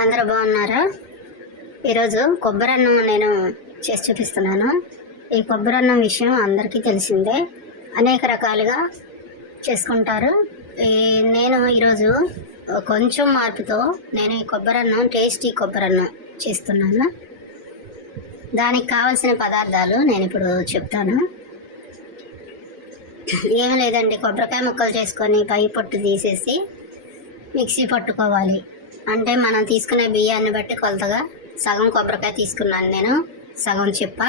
అందరూ బాగున్నారా? ఈరోజు కొబ్బరి అన్నం నేను చేసి చూపిస్తున్నాను. ఈ కొబ్బరి అన్నం విషయం అందరికీ తెలిసిందే. అనేక రకాలుగా చేసుకుంటారు. ఈ నేను ఈరోజు కొంచెం మార్పుతో నేను ఈ కొబ్బరి అన్నం టేస్టీ కొబ్బరి అన్నం చేస్తున్నాను. దానికి కావలసిన పదార్థాలు నేను ఇప్పుడు చెప్తాను. ఏం లేదండి కొబ్బరికాయ ముక్కలు చేసుకొని పై పొట్టు తీసేసి మిక్సీ పట్టుకోవాలి. అంటే మనం తీసుకునే బియ్యాన్ని బట్టి కొలతగా సగం కొబ్బరికాయ తీసుకున్నాను నేను సగం చెప్ప.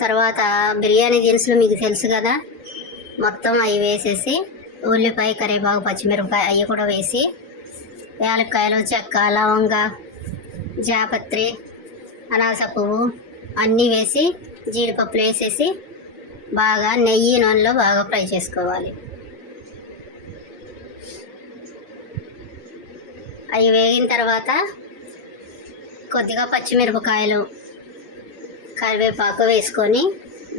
తర్వాత బిర్యానీ దినుసులు మీకు తెలుసు కదా మొత్తం అవి వేసేసి ఉల్లిపాయ కరివేపాకు పచ్చిమిరపకాయ అవి కూడా వేసి యాలక్కాయలు చెక్క లవంగ జాపత్రి అనాస పువ్వు అన్నీ వేసి జీడిపప్పులు వేసేసి బాగా నెయ్యి నూనెలో బాగా ఫ్రై చేసుకోవాలి. అవి వేగిన తర్వాత కొద్దిగా పచ్చిమిరపకాయలు కరివేపాకు వేసుకొని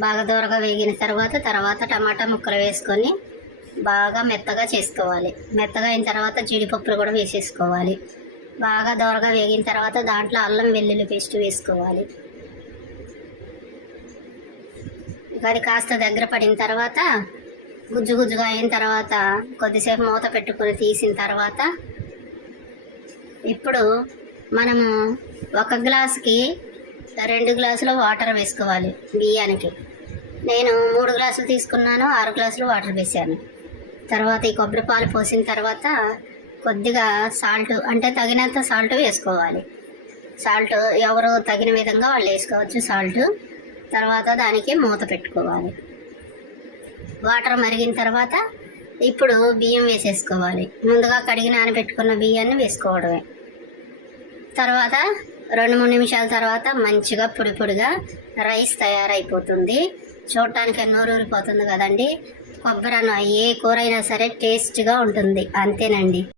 బాగా దూరగా వేగిన తర్వాత తర్వాత టమాటా ముక్కలు వేసుకొని బాగా మెత్తగా చేసుకోవాలి. మెత్తగా అయిన తర్వాత జీడిపప్పులు కూడా వేసేసుకోవాలి. బాగా దూరగా వేగిన తర్వాత దాంట్లో అల్లం వెల్లుల్లి పేస్ట్ వేసుకోవాలి. అది కాస్త దగ్గర పడిన తర్వాత గుజ్జు గుజ్జుగా అయిన తర్వాత కొద్దిసేపు మూత పెట్టుకొని తీసిన తర్వాత ఇప్పుడు మనము ఒక గ్లాసుకి రెండు గ్లాసులు వాటర్ వేసుకోవాలి బియ్యానికి. నేను మూడు గ్లాసులు తీసుకున్నాను ఆరు గ్లాసులు వాటర్ వేసాను. తర్వాత ఈ కొబ్బరి పాలు పోసిన తర్వాత కొద్దిగా సాల్ట్ అంటే తగినంత సాల్ట్ వేసుకోవాలి. సాల్ట్ ఎవరు తగిన విధంగా వాళ్ళు వేసుకోవచ్చు సాల్ట్. తర్వాత దానికి మూత పెట్టుకోవాలి. వాటర్ మరిగిన తర్వాత ఇప్పుడు బియ్యం వేసేసుకోవాలి. ముందుగా కడిగి నానబెట్టుకున్న బియ్యాన్ని వేసుకోవడమే. తర్వాత రెండు మూడు నిమిషాల తర్వాత మంచిగా పొడి పొడిగా రైస్ తయారైపోతుంది. చూడటానికి నోరూరిపోతుంది కదండి. కొబ్బరి అన్నం ఏ కూర అయినా సరే టేస్ట్గా ఉంటుంది. అంతేనండి.